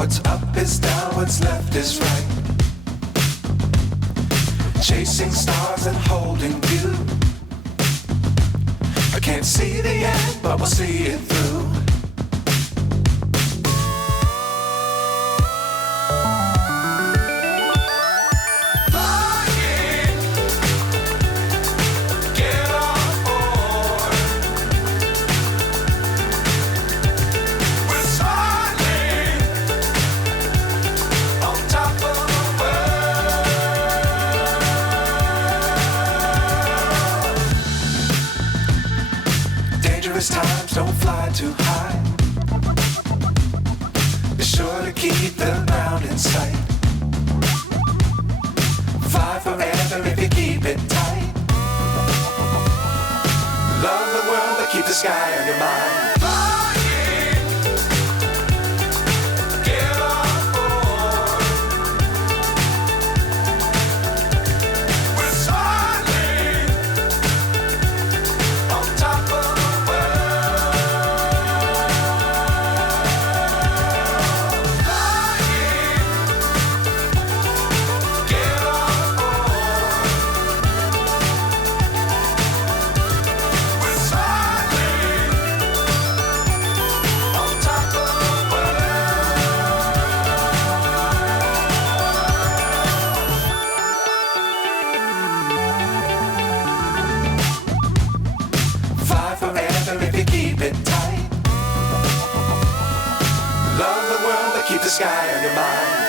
What's up is down, what's left is right. Chasing stars and holding you. I can't see the end, but we'll see it through. Times don't fly too high. Be sure to keep the ground in sight. Fly forever if you keep it tight. Love the world but keep the sky on your mind. Keep the sky on your mind.